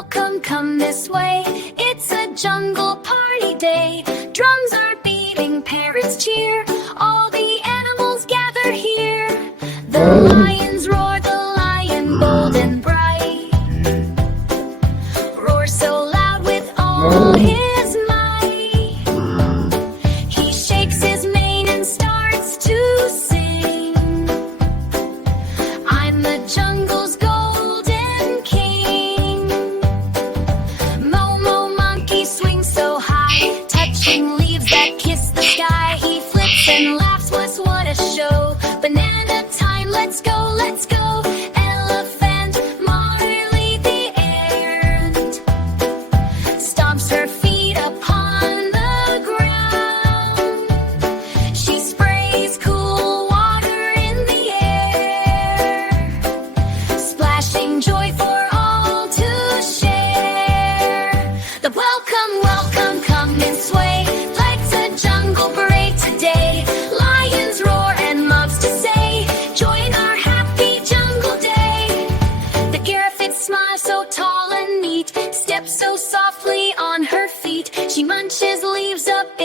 welcome, come this way. It's a jungle party day. Drums are beating, parrots cheer. All the animals gather here. The lions roar, the lion bold and bright. Roars so loud with all his might. He shakes his mane and starts to sing. I'm the jungle's golden king. Momo monkey swings so high, touching leaves that kiss the sky. He flips and laughs, what a show. Banana time, let's go, let's go. Elephant, Marley the ant stomps her feet upon the ground. She sprays cool water in the air, splashing joy for all to share. The welcome, welcome, come and sway. Let's a jungle parade today. Lions roar and mobs to say, join our happy jungle day. The Giraffe smiles so tall and neat, steps so softly on her feet. She munches leaves up